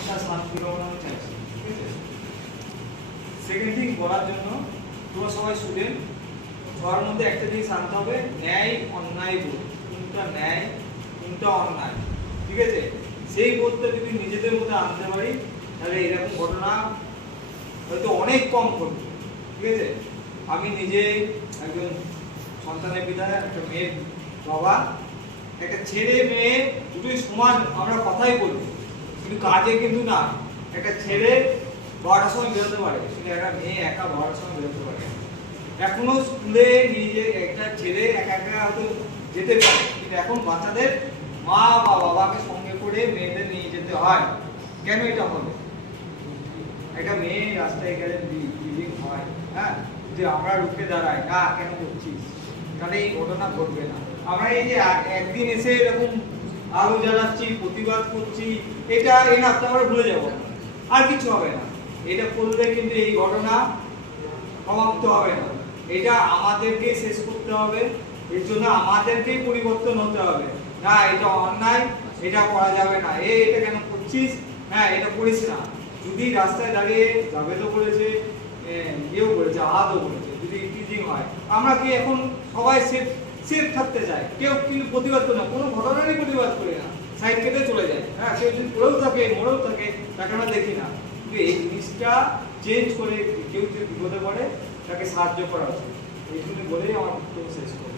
একটা শান্তি রমণ চাইছি, ঠিক আছে? সেকেন্ড থিং বলার জন্য তোমরা সবাই স্টুডেন্ট, সবার মধ্যে একটা জিনিস আনতে হবে, ন্যায় অন্যায় বোধ। কোনটা ন্যায় কোনটা অন্যায়, ঠিক আছে? সেই বোধটা যদি নিজেদের মধ্যে আনতে পারি তাহলে এরকম ঘটনা হয়তো অনেক কম ঘটবে, ঠিক আছে? আমি নিজে একজন সন্তানের পিতা, একটা মেয়ের বাবা। একটা ছেলে মেয়ে দুটোই সমান, আমরা কথাই বলবো, কিন্তু কাজে কিন্তু না। একটা ছেলে 12টার সময় বেরোতে পারে, কিন্তু একটা মেয়ে একা 12টার সময় বেরোতে পারে। এখনো স্কুলে নিজে একটা ছেলে একা একা হয়তো যেতে পারে, কিন্তু এখন বাচ্চাদের মা বা বাবাকে সঙ্গে করে মেয়েদের নিয়ে যেতে হয়। কেন এটা হবে? একটা মেয়ে রাস্তায় গেলে ফিলিং হয়, হ্যাঁ, যে আমরা রুখে দাঁড়াই না, কেন করছিস, তাহলে এই ঘটনা ঘটবে না। আমরা এই যে একদিন এসে এরকম আলো জ্বালাচ্ছি, প্রতিবাদ করছি, এটা এই না আমরা ভুলে যাবো, আর কিছু হবে না। এটা করলে কিন্তু এই ঘটনা সমাপ্ত হবে না। এটা আমাদেরকে শেষ করতে হবে, এর জন্য আমাদেরকেই পরিবর্তন হতে হবে। না, এটা অন্যায়, এটা করা যাবে না, এটা কেন করছিস, হ্যাঁ এটা করিস না। যদি রাস্তায় দাঁড়িয়ে জাভেদও বলেছে, ইয়েও বলেছে, আহাদও বলেছে, যদি টিজিং হয়, আমরা কি এখন সবাই সেফ থাকতে চাই? কেউ কিন্তু প্রতিবাদ করে না, কোনো ঘটনারই প্রতিবাদ করে না, সাইড কেটে চলে যায়। হ্যাঁ, কেউ যদি পড়েও থাকে, মরেও থাকে, তাকে আমরা দেখি না। কিন্তু এই জিনিসটা চেঞ্জ করে কেউ যদি বিপদে পড়ে তাকে সাহায্য করা উচিত। এই জন্য বলেই আমার বক্তব্য শেষ করব।